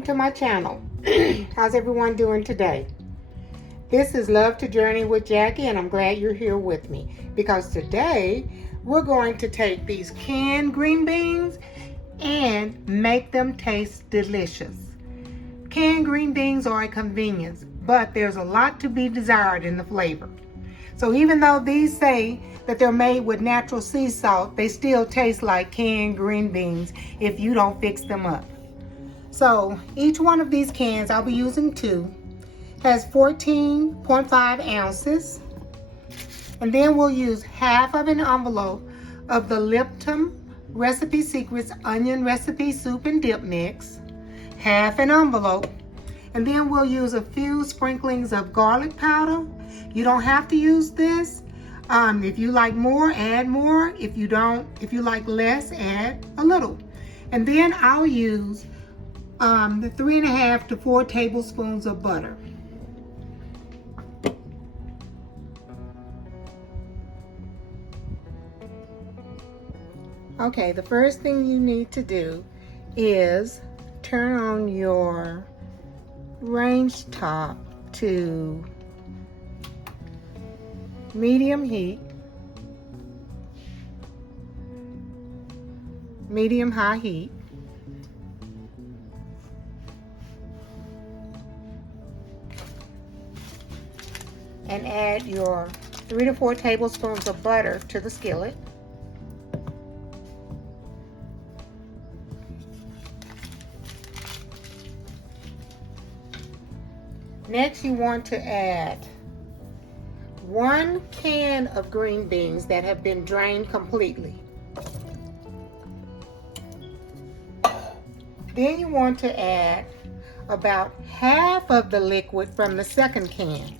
welcome to my channel. How's everyone doing today? This is Love to Journey with Jackie, and I'm glad you're here with me because today we're going to take these canned green beans and make them taste delicious. Canned green beans are a convenience, but there's a lot to be desired in the flavor. So even though these say that they're made with natural sea salt, they still taste like canned green beans if you don't fix them up. So each one of these cans, I'll be using 2, has 14.5 ounces. And then we'll use half of an envelope of the Lipton Recipe Secrets Onion Recipe Soup and Dip Mix, half an envelope. And then we'll use a few sprinklings of garlic powder. You don't have to use this. If you like more, add more. If you like less, add a little. And then I'll use the 3.5 to 4 tablespoons of butter. Okay, the first thing you need to do is turn on your range top to medium heat, medium-high heat. And add your 3 to 4 tablespoons of butter to the skillet. Next, you want to add 1 can of green beans that have been drained completely. Then you want to add about half of the liquid from the second can.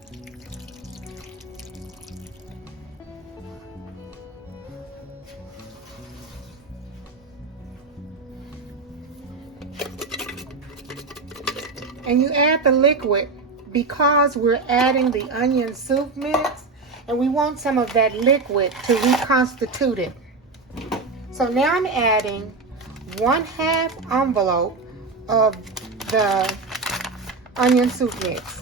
And you add the liquid because we're adding the onion soup mix, and we want some of that liquid to reconstitute it. So now I'm adding 1/2 envelope of the onion soup mix.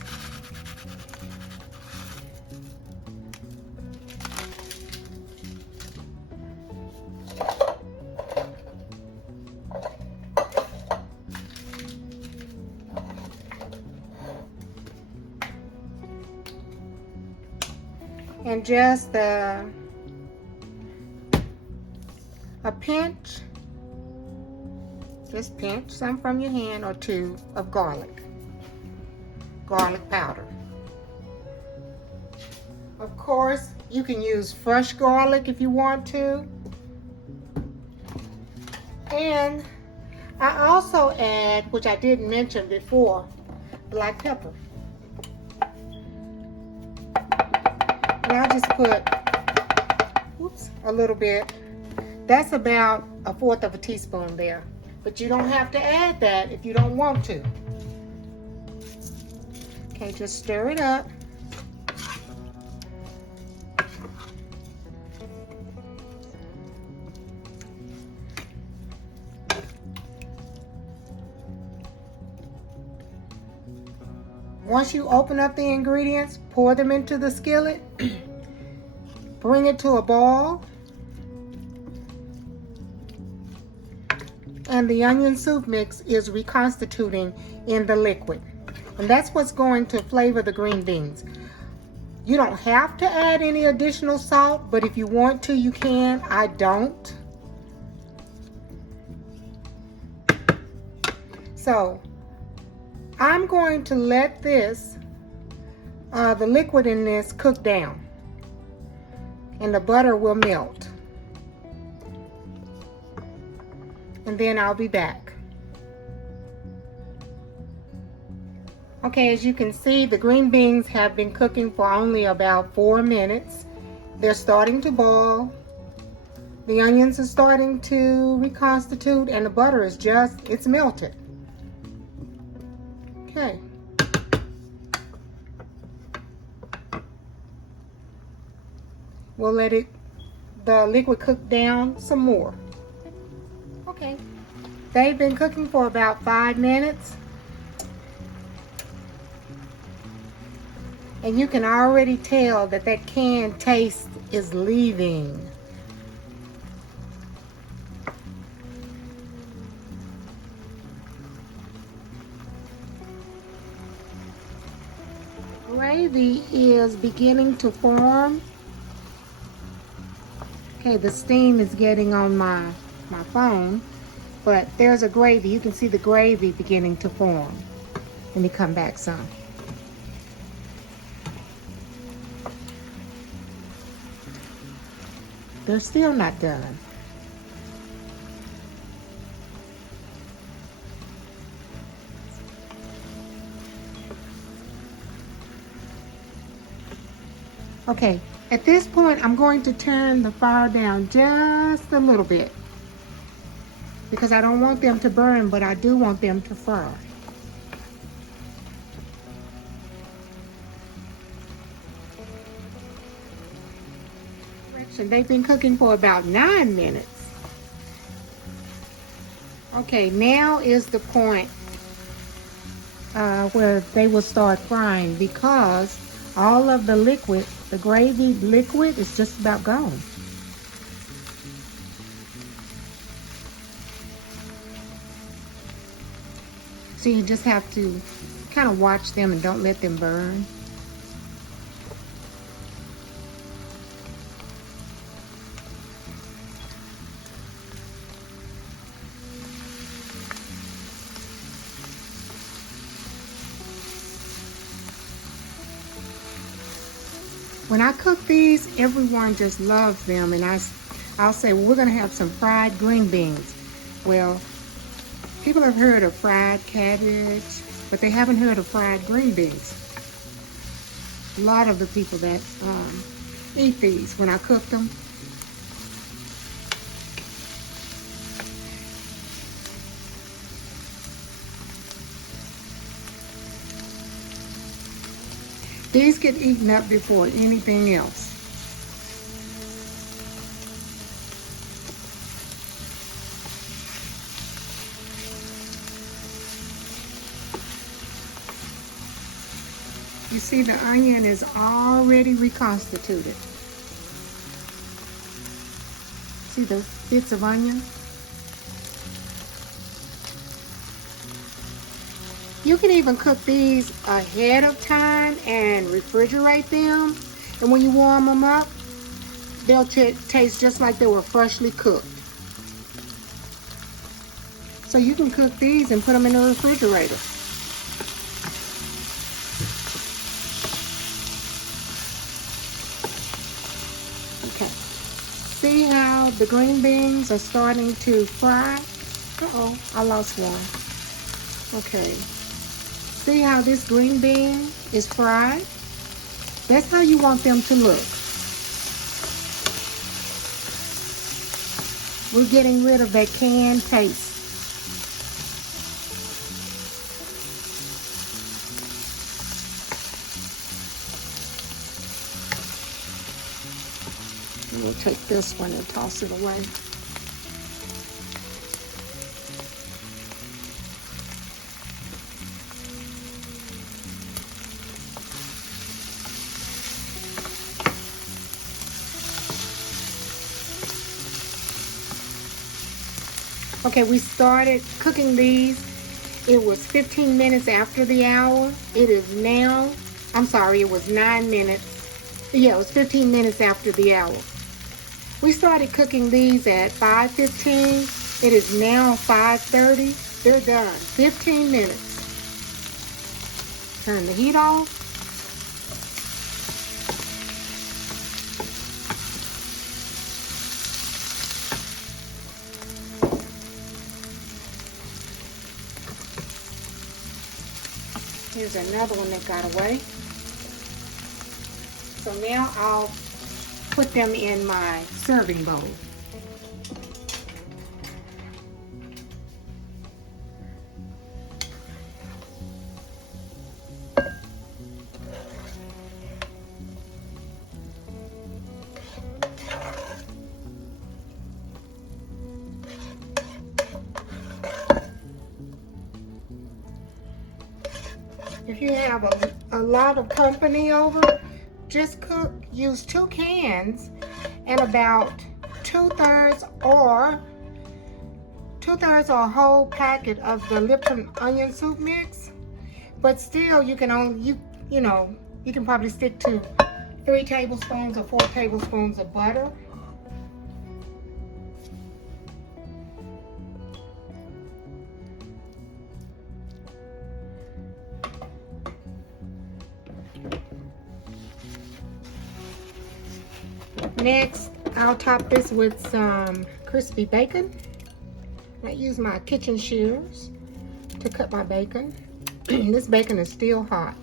And just a pinch, just pinch some from your hand, or 2 of garlic powder. Of course, you can use fresh garlic if you want to. And I also add, which I didn't mention before, black pepper. And I'll just put, a little bit. That's about 1/4 of a teaspoon there. But you don't have to add that if you don't want to. Okay, just stir it up. Once you open up the ingredients, pour them into the skillet, bring it to a boil, and the onion soup mix is reconstituting in the liquid. And that's what's going to flavor the green beans. You don't have to add any additional salt, but if you want to, you can. I don't. So I'm going to let this, the liquid in this, cook down, and the butter will melt. And then I'll be back. Okay, as you can see, the green beans have been cooking for only about 4 minutes. They're starting to boil. The onions are starting to reconstitute, and the butter is it's melted. Okay. We'll let the liquid cook down some more. Okay. They've been cooking for about 5 minutes. And you can already tell that that canned taste is leaving. Gravy is beginning to form. Okay, the steam is getting on my phone, but there's a gravy. You can see the gravy beginning to form. Let me come back some. They're still not done. Okay, at this point, I'm going to turn the fire down just a little bit because I don't want them to burn, but I do want them to fry. They've been cooking for about 9 minutes. Okay, now is the point where they will start frying because all of the liquid, the gravy liquid, is just about gone. So you just have to kind of watch them and don't let them burn. When I cook these, everyone just loves them, and I'll say, well, we're gonna have some fried green beans. Well, people have heard of fried cabbage, but they haven't heard of fried green beans. A lot of the people that eat these, when I cook them, these get eaten up before anything else. You see the onion is already reconstituted. See the bits of onion? You can even cook these ahead of time and refrigerate them. And when you warm them up, they'll taste just like they were freshly cooked. So you can cook these and put them in the refrigerator. Okay. See how the green beans are starting to fry? Uh-oh, I lost one. Okay. See how this green bean is fried? That's how you want them to look. We're getting rid of that canned taste. And we'll take this one and toss it away. Okay, we started cooking these. It was 15 minutes after the hour. It is now, I'm sorry, it was 9 minutes. Yeah, it was 15 minutes after the hour. We started cooking these at 5:15. It is now 5:30. They're done. 15 minutes. Turn the heat off. Here's another one that got away. So now I'll put them in my serving bowl. if you have a lot of company over, just use 2 cans and about 2/3 or a whole packet of the Lipton onion soup mix. But still, you can only, you know, you can probably stick to 3 tablespoons or 4 tablespoons of butter. Next, I'll top this with some crispy bacon. I use my kitchen shears to cut my bacon. This bacon is still hot,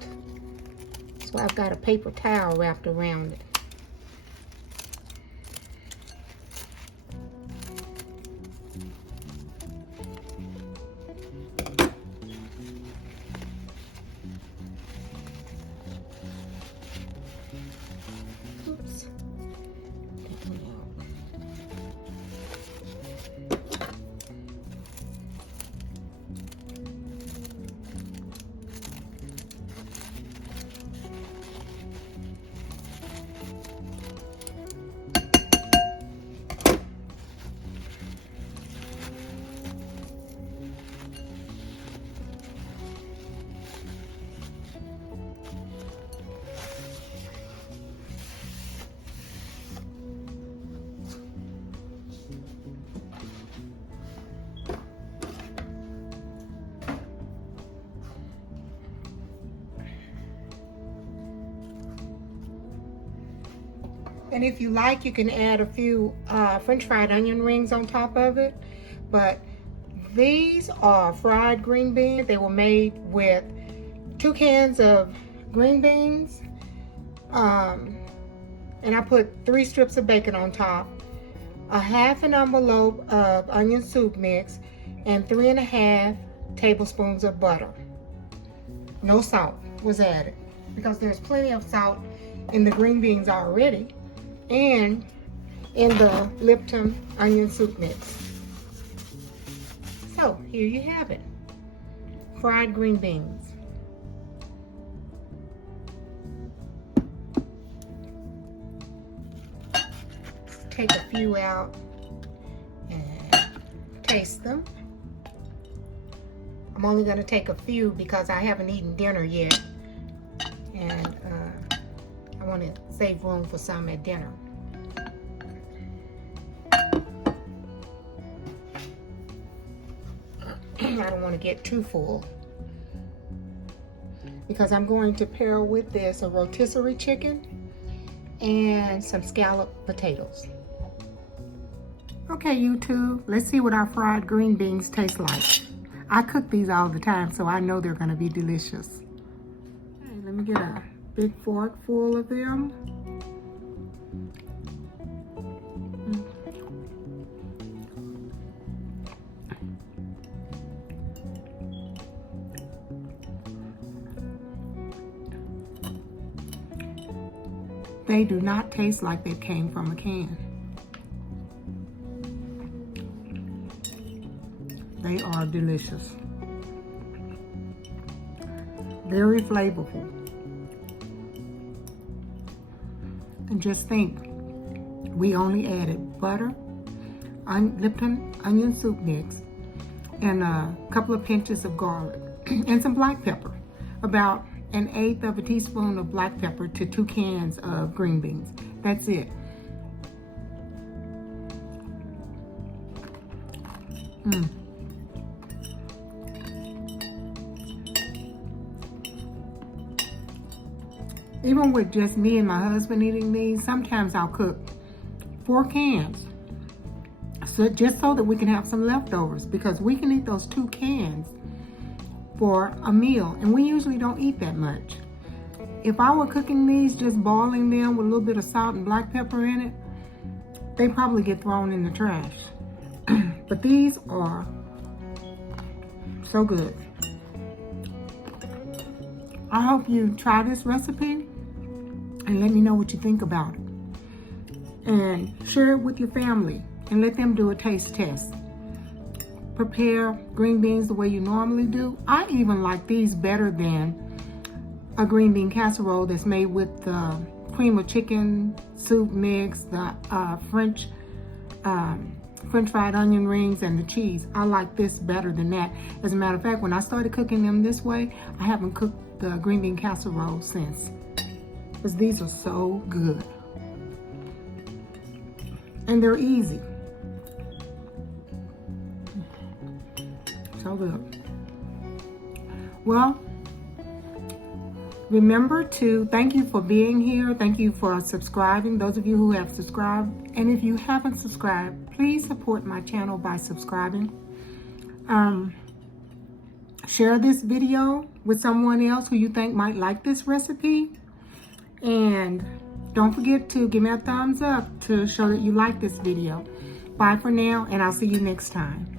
so I've got a paper towel wrapped around it. Oops. And if you like, you can add a few French fried onion rings on top of it. But these are fried green beans. They were made with 2 cans of green beans. And I put 3 strips of bacon on top, a half an envelope of onion soup mix, and 3.5 tablespoons of butter. No salt was added because there's plenty of salt in the green beans already and in the Lipton onion soup mix. So here you have it, fried green beans. Take a few out and taste them. I'm only going to take a few because I haven't eaten dinner yet, and I want to save room for some at dinner. I don't want to get too full because I'm going to pair with this a rotisserie chicken and some scalloped potatoes. Okay, YouTube, let's see what our fried green beans taste like. I cook these all the time, so I know they're going to be delicious. Okay, let me get a big fork full of them. They do not taste like they came from a can. They are delicious. Very flavorful. And just think, we only added butter, Lipton onion soup mix, and a couple of pinches of garlic, and some black pepper. About 1/8 of a teaspoon of black pepper to 2 cans of green beans. That's it. Even with just me and my husband eating these, sometimes I'll cook 4 cans. So just so that we can have some leftovers, because we can eat those 2 cans for a meal, and we usually don't eat that much. If I were cooking these, just boiling them with a little bit of salt and black pepper in it, they probably get thrown in the trash. But these are so good. I hope you try this recipe and let me know what you think about it. And share it with your family and let them do a taste test. Prepare green beans the way you normally do. I even like these better than a green bean casserole that's made with the cream of chicken soup mix, the French fried onion rings, and the cheese. I like this better than that. As a matter of fact, when I started cooking them this way, I haven't cooked the green bean casserole since, because these are so good. And they're easy. So good. Well, remember to thank you for being here. Thank you for subscribing, those of you who have subscribed. And if you haven't subscribed, please support my channel by subscribing. Share this video with someone else who you think might like this recipe. And don't forget to give me a thumbs up to show that you like this video. Bye for now, and I'll see you next time.